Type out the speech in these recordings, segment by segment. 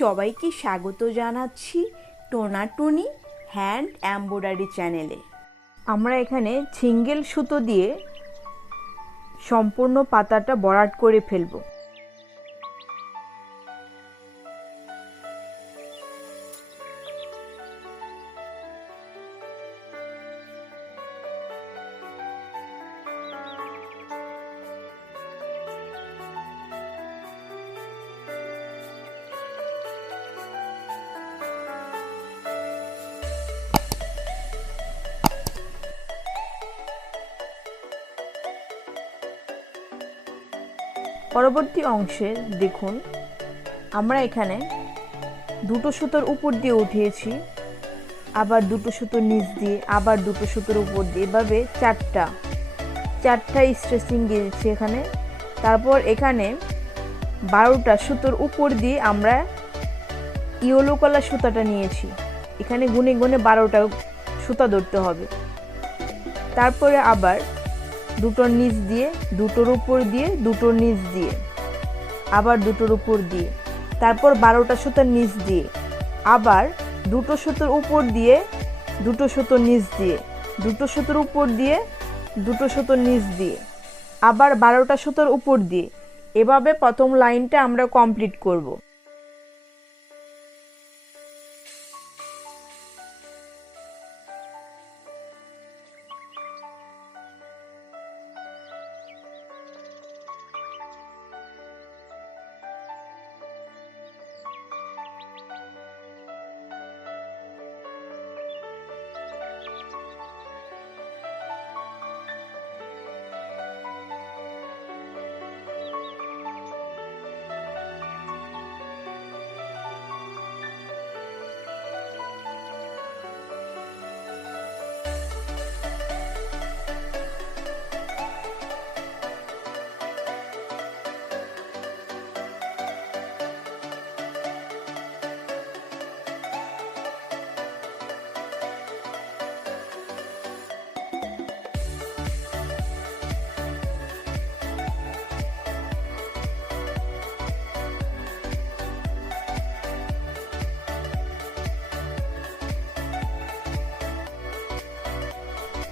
সবাইকে স্বাগত জানাচ্ছি টোনাটুনি হ্যান্ড এমব্রয়ডারি চ্যানেলে। আমরা এখানে সিঙ্গেল সুতো দিয়ে সম্পূর্ণ পাতাটা ভরাট করে ফেলবো। পরবর্তী অংশে দেখুন, আমরা এখানে দুটো সুতোর উপর দিয়ে উঠিয়েছি, আবার দুটো সুতোর নিচ দিয়ে, আবার দুটো সুতোর উপর দিয়ে, এভাবে চারটা স্ট্রেচিং দিয়েছি এখানে। তারপর এখানে 12টা সুতোর উপর দিয়ে আমরা ইয়েলো কালার সুতাটা নিয়েছি। এখানে গুনে গুনে 12টা সুতা ধরতে হবে। তারপরে আবার দুটোর নিচ দিয়ে, দুটোর উপর দিয়ে, দুটোর নিচ দিয়ে, আবার দুটোর উপর দিয়ে, তারপর 12টা সুতার নিচ দিয়ে, আবার দুটো সুতোর উপর দিয়ে, দুটো সুতোর নিচ দিয়ে, দুটো সুতোর উপর দিয়ে, দুটো সুতোর নিচ দিয়ে, আবার 12টা সুতোর উপর দিয়ে, এভাবে প্রথম লাইনটা আমরা কমপ্লিট করব।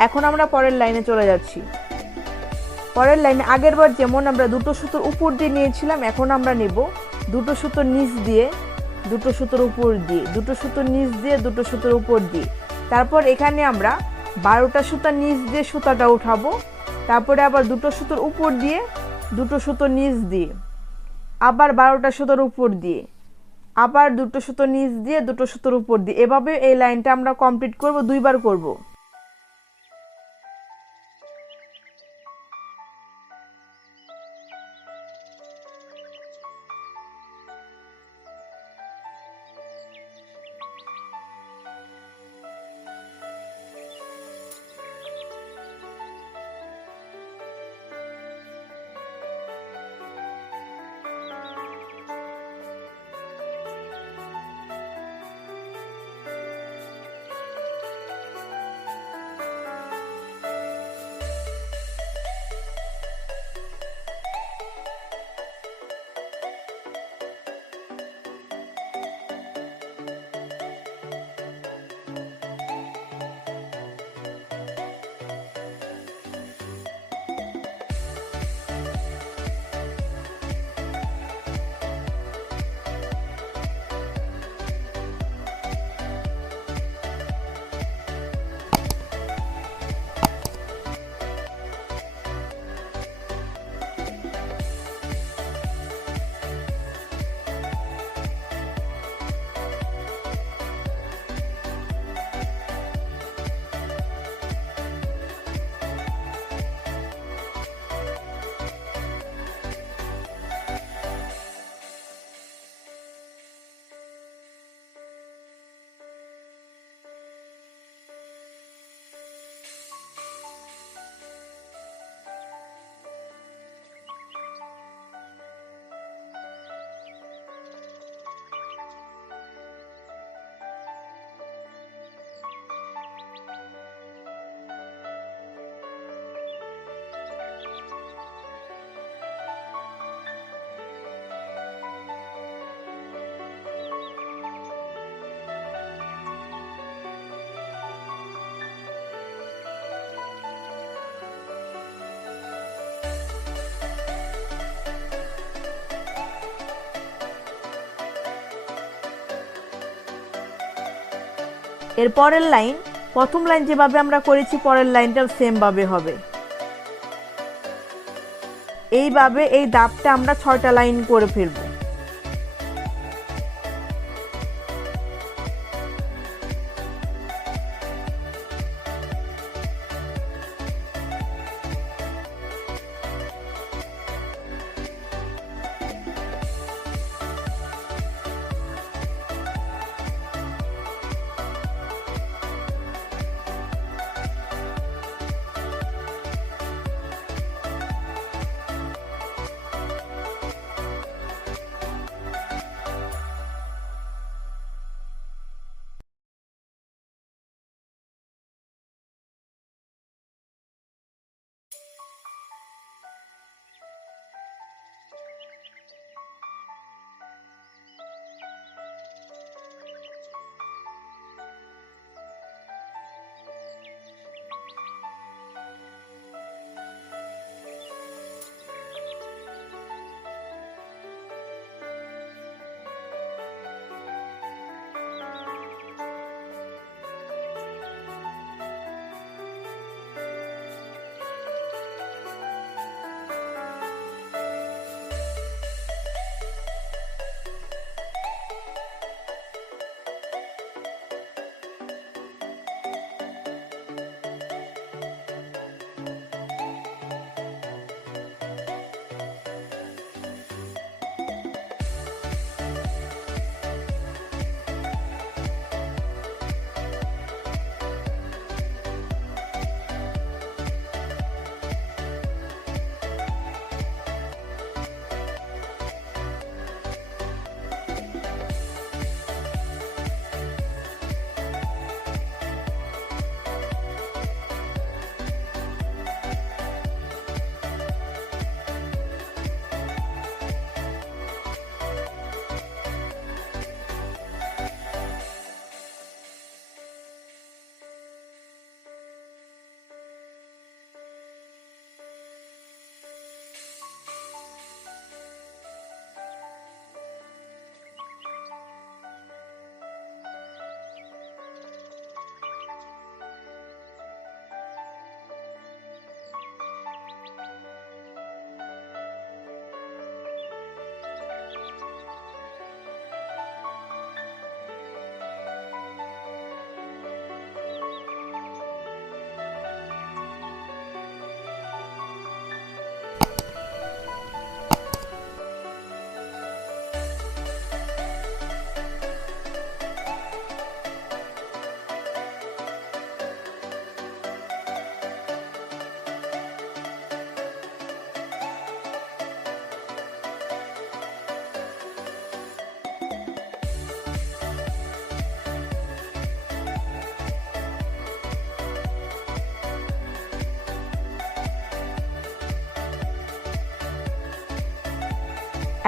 এখন আমরা পরের লাইনে চলে যাচ্ছি। পরের লাইনে আগেরবার যেমন আমরা দুটো সুতোর উপর দিয়ে নিয়েছিলাম, এখন আমরা নেব দুটো সুতোর নিচ দিয়ে, দুটো সুতোর উপর দিয়ে, দুটো সুতোর নিচ দিয়ে, দুটো সুতোর উপর দিয়ে। তারপর এখানে আমরা 12টা সুতার নিচ দিয়ে সুতাটা উঠাবো। তারপরে আবার দুটো সুতোর উপর দিয়ে, দুটো সুতোর নিচ দিয়ে, আবার 12টা সুতোর উপর দিয়ে, আবার দুটো সুতোর নিচ দিয়ে, দুটো সুতোর উপর দিয়ে, এভাবে এই লাইনটা আমরা কমপ্লিট করব, 2বার করব। এর পরের লাইন, প্রথম লাইন যেভাবে আমরা করেছি পরের লাইনটাও সেম ভাবে হবে। এইভাবে এই দাগটা আমরা 6টা লাইন করে ফেলবো।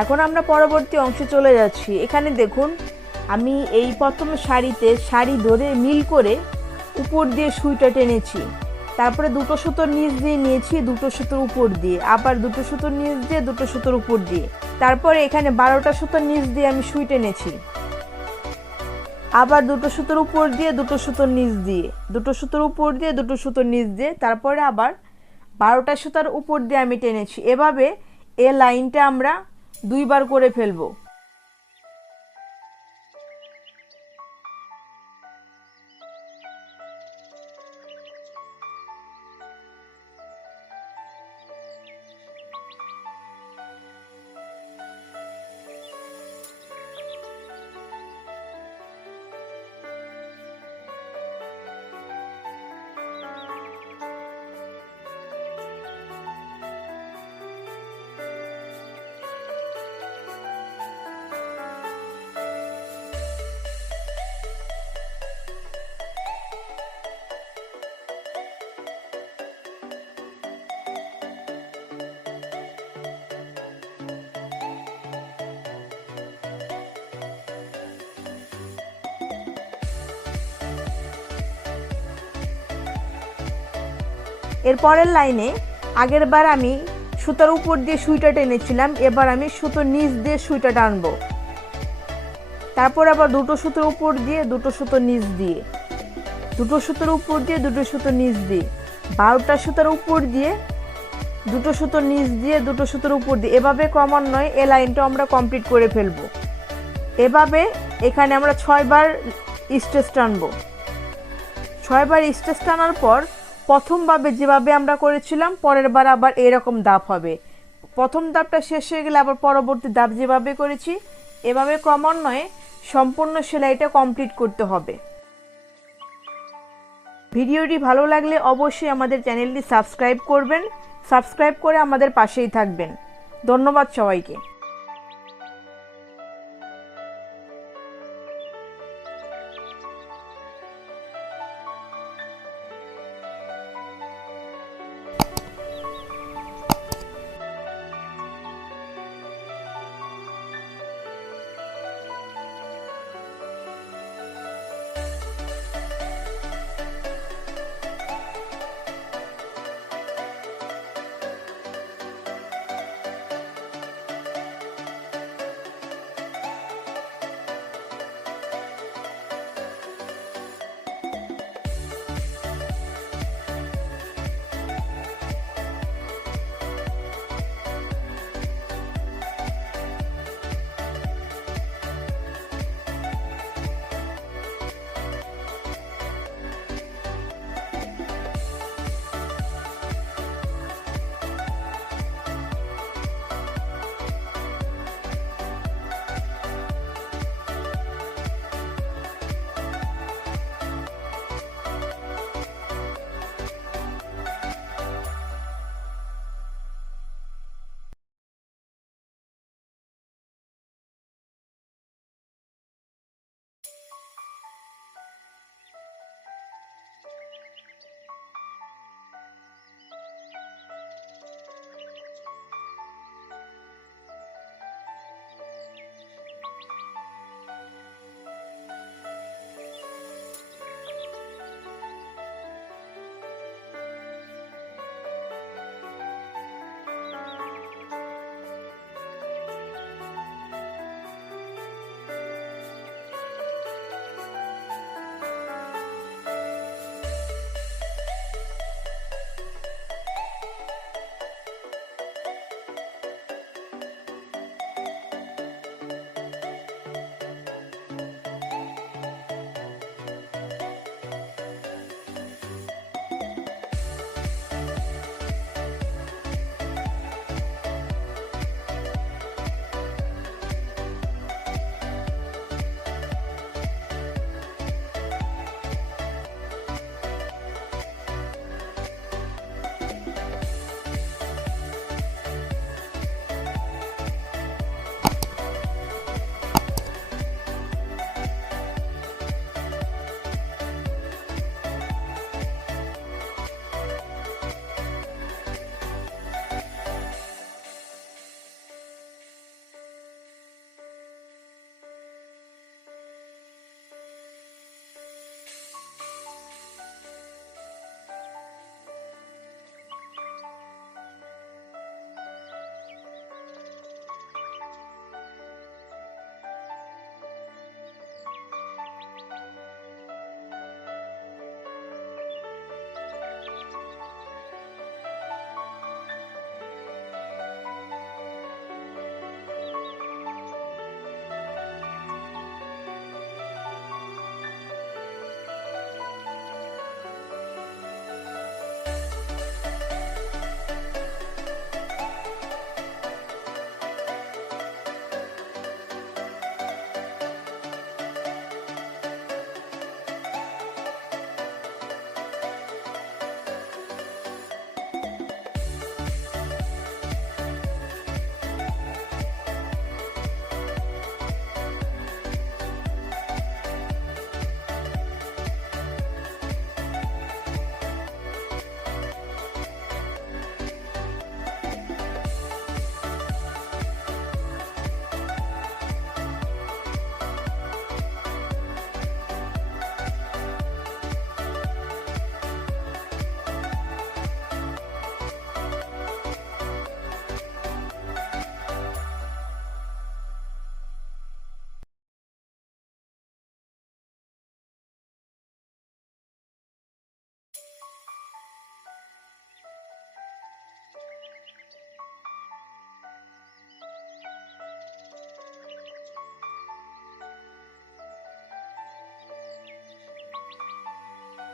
এখন আমরা পরবর্তী অংশে চলে যাচ্ছি। এখানে দেখুন আমি এই প্রথমে শাড়িতে শাড়ি ধরে মিল করে উপর দিয়ে সুইটা টেনেছি, তারপরে দুটো সুতোর নিচ দিয়ে নিয়েছি, দুটো সুতোর উপর দিয়ে, আবার দুটো সুতোর নিচ দিয়ে, দুটো সুতোর উপর দিয়ে, তারপরে এখানে 12টা সুতোর নিচ দিয়ে আমি সুই টেনেছি, আবার দুটো সুতোর উপর দিয়ে, দুটো সুতোর নিচ দিয়ে, দুটো সুতোর উপর দিয়ে, দুটো সুতোর নিচ দিয়ে, তারপরে আবার 12টা সুতার উপর দিয়ে আমি টেনেছি। এভাবে এই লাইনটা আমরা 2বার করে ফেলবো। এর পরের লাইনে আগের বার আমি সুতার উপর দিয়ে সুইটা টেনেছিলাম, এবার আমি সুতোর নিচ দিয়ে সুইটা টানবো, তারপর আবার দুটো সুতোর উপর দিয়ে, দুটো সুতোর নিচ দিয়ে, দুটো সুতোর উপর দিয়ে দুটো সুতো নিচ দিয়ে, 12টা সুতোর উপর দিয়ে দুটো সুতো নিচ দিয়ে দুটো সুতোর উপর দিয়ে, এভাবে ক্রমান্বয়ে এই লাইনটা আমরা কমপ্লিট করে ফেলবো। এভাবে এখানে আমরা 6 বার স্টিচ টানবো। 6 বার স্টিচ টানার পর প্রথমভাবে যেভাবে আমরা করেছিলাম পরের বার আবার এরকম ধাপ হবে। প্রথম ধাপটা শেষ হয়ে গেলে আবার পরবর্তী ধাপ যেভাবে করেছি এভাবে ক্রমান্বয়ে সম্পূর্ণ সেলাইটা কমপ্লিট করতে হবে। ভিডিওটি ভালো লাগলে অবশ্যই আমাদের চ্যানেলটি সাবস্ক্রাইব করবেন, সাবস্ক্রাইব করে আমাদের পাশেই থাকবেন। ধন্যবাদ সবাইকে।